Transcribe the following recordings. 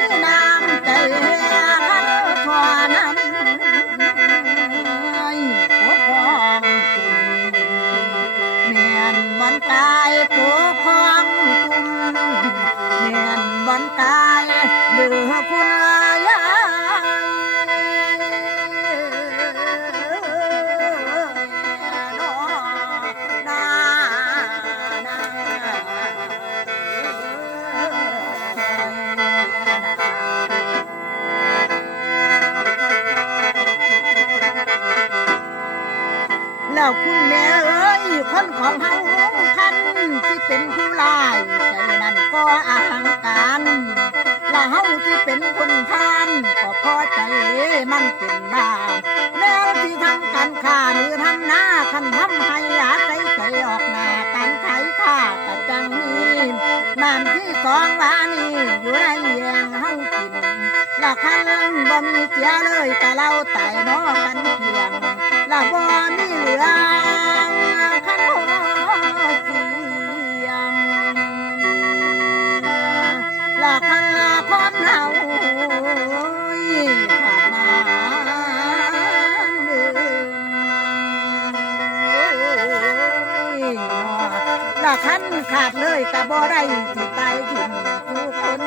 มีน้ำใจคันทอน้ำปกครองตุ่มแม่นบอนกายปกครองตุ่มแม่นบอนกายเดือคุณยายแล้วคุณแม่เอ้ยคนของเฮาคันที่เป็นผู้ลายใจนั้นก็อาหังการและเฮาที่เป็นคนทานก็พอใจมันเป็นบ้าแม้ที่ทำการค้าหรือทำหน้าคันทำให้อยากใจออกหน้าการขายข้าแต่จังนี้น้ำที่สองวานี่อยู่ในเยียงเฮากินและคันบ่มีเสียเลยแต่เราตายนอกันเพียงและบ่มีเหลือคันหัวเสียงและคันคนเฮาขาดน้ำและคันขาดเลยก็บ่ได้สิตายถิ่นผู้คน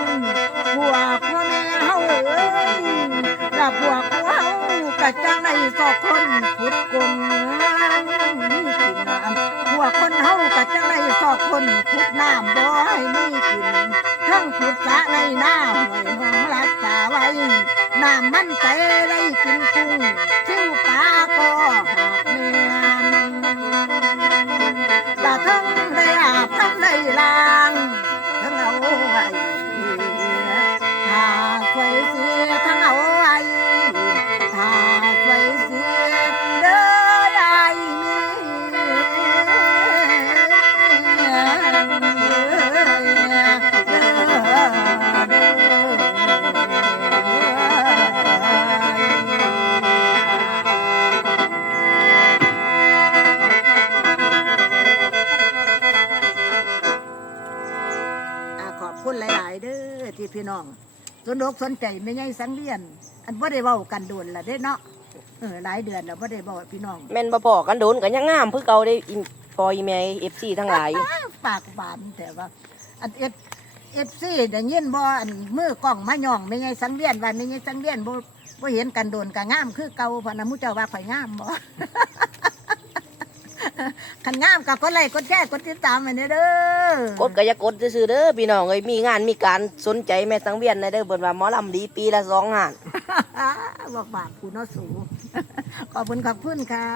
พวกพ่อแม่เฮาเอ้ยและพวกเฮาก็จังได้สอบคนขุดกลมมีกินน้ำพวกคนเฮาก็จังได้สอบคนขุดน้ำบ่ให้มีกินทั้งขุดสระในหน้าห้วยหนองรักษาไว้น้ำมันใสได้กินกุ้งชิวปลาก็หากแม่นและทั้งได้อาบทั้งได้ล้างทั้งเอาไว้ถ้าสวยเสียทั้งเอาไว้ถ้าสวยเสียเด้อยายขอบคุณหลายๆเด้อที่พี่น้องสนอกสนใจไม่ใช่สังเวียนอันบ่ได้เว้ากันโดนละเด้เนาะหลายเดือนแล้วบ่ได้บอกพี่น้องแม่นบ่พอกันโดนกันยังงามเพื่อเก่าได้อินพออีแม่ FC ทั้งหลายปากบานแต่ว่าอันFC ได้ยินบ่อันมือกล้องมาย่องไม่ใช่สังเวียนว่าไม่ใช่สังเวียนบ่เห็นกันโดนก็งามคือเก่าพะนะมู้เจ้าว่าข่อยงามบ่ คันงามก็กดไลค์กดแชร์กดติดตามให้เด้อกดก็อย่ากดซื่อๆเด้อพี่น้องเอ้ยมีงานมีการสนใจแม่สังเวียนได้เด้อเบิ่นว่าหมอลำดีปีละ2 งานบอกบาปกูเนาะสูขอบคุณค่ะ